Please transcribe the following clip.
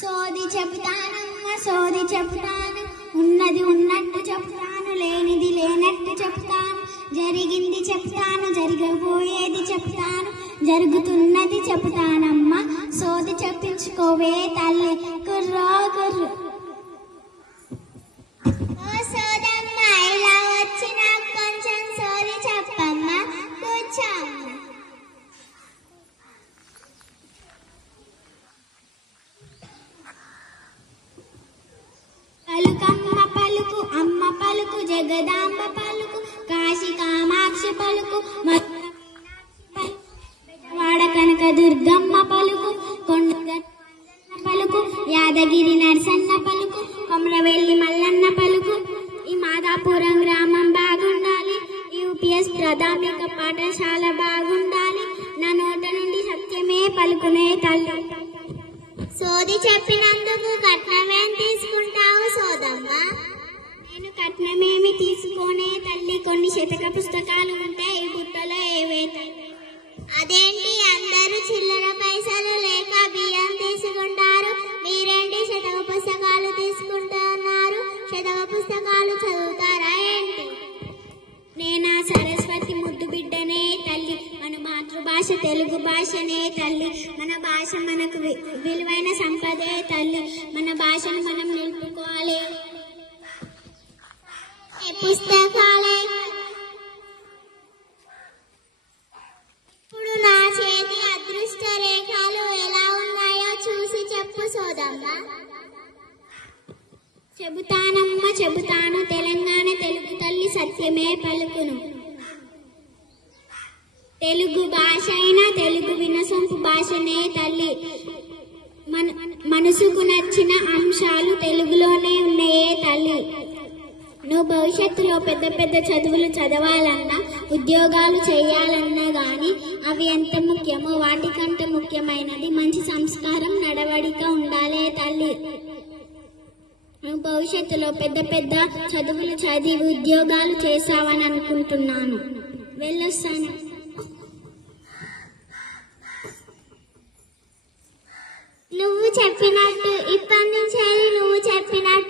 సోది చెబుతానమ్మ సోది చెబుతాను, ఉన్నది ఉన్నట్టు చెబుతాను, లేనిది లేనట్టు చెబుతాను, జరిగింది చెప్తాను, జరగబోయేది చెప్తాను, జరుగుతున్నది చెబుతానమ్మ. సోది చెప్పించుకోవే తల్లి కుర్రో కుర్రు. ఓ సోదమ్మ ఇలా వచ్చి నాకు కొంచెం సోది చెప్పమ్మ, కూర్చోమ్మ. పలుకమ్మ పలుకు అమ్మ పలుకు, జగదాంబ పలుకు, కాశీ కామాక్షి పలుకు, వాడ కనక దుర్గమ్మ పలుకు, కొండగట్ట పలుకు, యాదగిరి నరసన్న పలుకు, కొమరవెల్లి మల్లన్న పలుకు. ఈ మాదాపురం గ్రామం బాగుండాలి, యూపీఎస్ ప్రాథమిక పాఠశాల బాగుండాలి, నా నోట నుండి సత్యమే పలుకునే తల్లి. సోది చెప్పినందుకు కట్నమేం తీసుకుంటావు సోదమ్మ? నేను కట్నమేమి తీసుకోనే తల్లి, కొన్ని శతక పుస్తకాలు ఉంటే ఈ బుట్టలో ఏవేతాయి. అదేంటి అందరూ చిల్లర పైసలు లేక బియ్యం తీసుకుంటారు, మీరేంటి శతక పుస్తకాలు తీసుకుంటున్నారు? శతక పుస్తకాలు చదువుతారా ఏంటి? నేనా సరస్వతి ముద్దు బిడ్డనే తల్లి, మన మాతృభాష తెలుగు భాషనే తల్లి, మన భాష మనకు విలువైన సంపదే తల్లి, మన భాషను మనం నిలుపుకోవాలి. పుస్తకాలే ఇప్పుడు నా చేతి అదృష్ట రేఖలు ఎలా ఉన్నాయో చూసి చెప్పు సోదమ్మ. చెబుతానమ్మ చెబుతాను, తెలంగాణ తెలుగు తల్లి సత్యమే పలుకును. తెలుగు భాష అయినా తెలుగు వినసొంపు భాషనే తల్లి, మనసుకు నచ్చిన అంశాలు తెలుగులోనే ఉన్నాయే తల్లి. నువ్వు భవిష్యత్తులో పెద్ద పెద్ద చదువులు చదవాలన్నా ఉద్యోగాలు చేయాలన్నా కానీ అవి ఎంత ముఖ్యమో వాటికంటే ముఖ్యమైనది మంచి సంస్కారం నడవడిక ఉండాలే తల్లి. నువ్వు భవిష్యత్తులో పెద్ద పెద్ద చదువులు చదివి ఉద్యోగాలు చేసావని అనుకుంటున్నాను. వెళ్ళొస్తాను. నువ్వు చెప్పినట్టు ఇప్పటి నుంచి నువ్వు చెప్పినట్టు